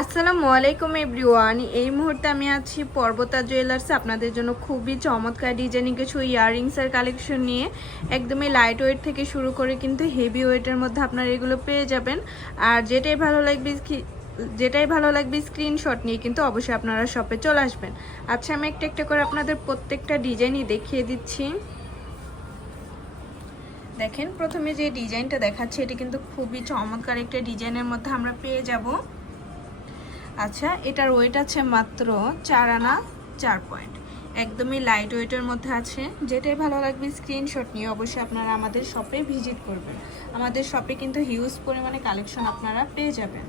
আসসালামু আলাইকুম এভরিওয়ান। এই মুহূর্তে আমি আছি পর্বতা জুয়েলার্সে আপনাদের জন্য খুবই চমৎকার ডিজাইনিং কিছু ইয়াররিংসের কালেকশন নিয়ে। একদমই লাইট ওয়েট থেকে শুরু করে কিন্তু হেভি ওয়েটের মধ্যে আপনারা এগুলো পেয়ে যাবেন। আর যেটাই ভালো লাগবে স্ক্রিনশট নিয়ে কিন্তু অবশ্যই আপনারা শপে চলে আসবেন। আচ্ছা, আমি একটা একটা করে আপনাদের প্রত্যেকটা ডিজাইনই দেখিয়ে দিচ্ছি। দেখেন, প্রথমে যে ডিজাইনটা দেখাচ্ছে এটি কিন্তু খুবই চমৎকার একটা ডিজাইনের মধ্যে আমরা পেয়ে যাব। আচ্ছা, এটার ওয়েট আছে মাত্র 4 আনা 4 পয়েন্ট, একদমই লাইট ওয়েটের মধ্যে আছে। যেটাই ভালো লাগবে স্ক্রিনশট নিয়ে অবশ্যই আপনারা আমাদের শপে ভিজিট করবেন। আমাদের শপে কিন্তু হিউজ পরিমাণে কালেকশন আপনারা পেয়ে যাবেন।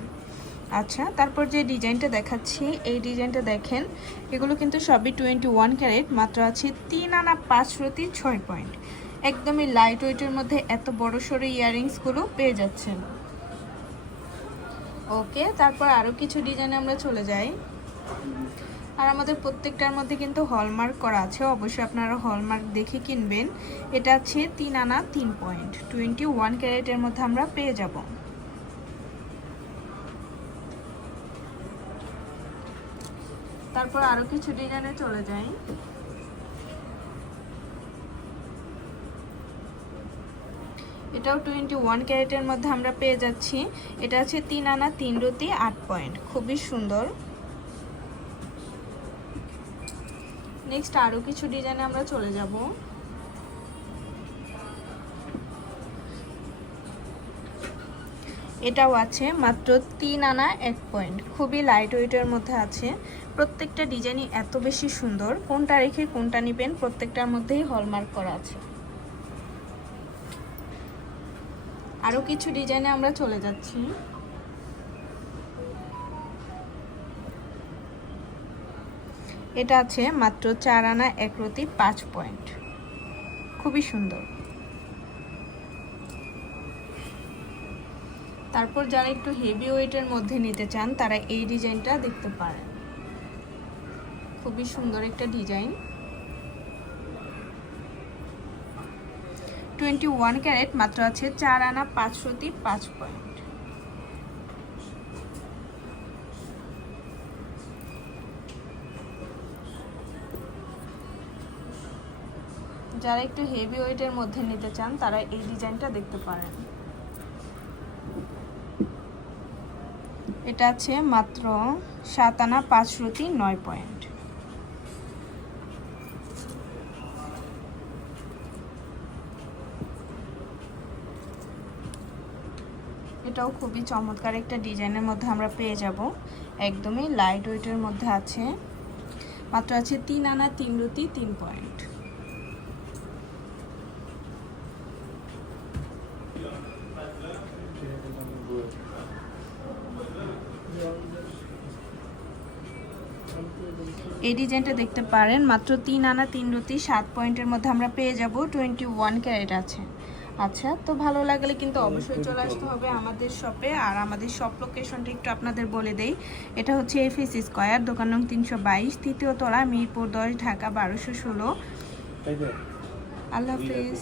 আচ্ছা, তারপর যে ডিজাইনটা দেখাচ্ছি এই ডিজাইনটা দেখেন, এগুলো কিন্তু সবই 21 ক্যারেট, মাত্র আছে 3 আনা 5 রতি 6 পয়েন্ট, একদমই লাইট ওয়েটের মধ্যে এত বড় সড়ো ইয়াররিংসগুলো পেয়ে যাচ্ছেন। ওকে, তারপর আরও কিছু ডিজাইনে আমরা চলে যাই। আর আমাদের প্রত্যেকটার মধ্যে কিন্তু হলমার্ক করা আছে, অবশ্যই আপনারা হলমার্ক দেখে কিনবেন। এটা আছে 3 আনা 3 পয়েন্ট, 21 ক্যারেটের মধ্যে আমরা পেয়ে যাব। তারপর আরও কিছু ডিজাইনে চলে যাই। এটাও 21 ক্যারেটের মধ্যে আমরা পেয়ে যাচ্ছি। এটা আছে 3 আনা 3 রতি 8 পয়েন্ট, খুবই সুন্দর। নেক্সট আরও কিছু ডিজাইনে আমরা চলে যাব। এটাও আছে মাত্র 3 আনা 1 পয়েন্ট, খুবই লাইট ওয়েটের মধ্যে আছে। প্রত্যেকটা ডিজাইনই এত বেশি সুন্দর, কোনটা রেখে কোনটা নেবেন প্রত্যেকটার মধ্যেই হলমার্ক করা আছে। আরও কিছু ডিজাইনে আমরা চলে যাচ্ছি। এটা আছে মাত্র 4 আনা 1 রতি 5 পয়েন্ট, খুবই সুন্দর। তারপর যারা একটু হেভি ওয়েটের মধ্যে নিতে চান তারা এই ডিজাইনটা দেখতে পারেন, খুবই সুন্দর একটা ডিজাইন। 21 ক্যারেট, মাত্র আছে 4 আনা 5 রতি 5 পয়েন্ট। যারা একটু হেভি ওয়েটের মধ্যে নিতে চান তারা এই ডিজাইনটা দেখতে পারেন। এটা আছে মাত্র 7 আনা 5 রতি 9 পয়েন্ট। এটাও খুবই চমৎকার একটা ডিজাইনের মধ্যে আমরা পেয়ে যাব, একদমই লাইট ওয়েটের মধ্যে আছে। মাত্র আছে 3 আনা 3 রতি 3 পয়েন্ট। এই ডিজাইনটা দেখতে পারেন, মাত্র 3 আনা 3 রতি 7 পয়েন্টের মধ্যে আমরা পেয়ে যাব, 21 ক্যারেট আছে। আচ্ছা, তো ভালো লাগলে কিন্তু অবশ্যই চলে আসতে হবে আমাদের শপে। আর আমাদের শপ লোকেশনটা একটু আপনাদের বলে দেই। এটা হচ্ছে এফএস স্কয়ার, দোকান নং 322, তৃতীয় তলা, মিরপুর 10, ঢাকা 1216। আল্লাহ হাফিজ।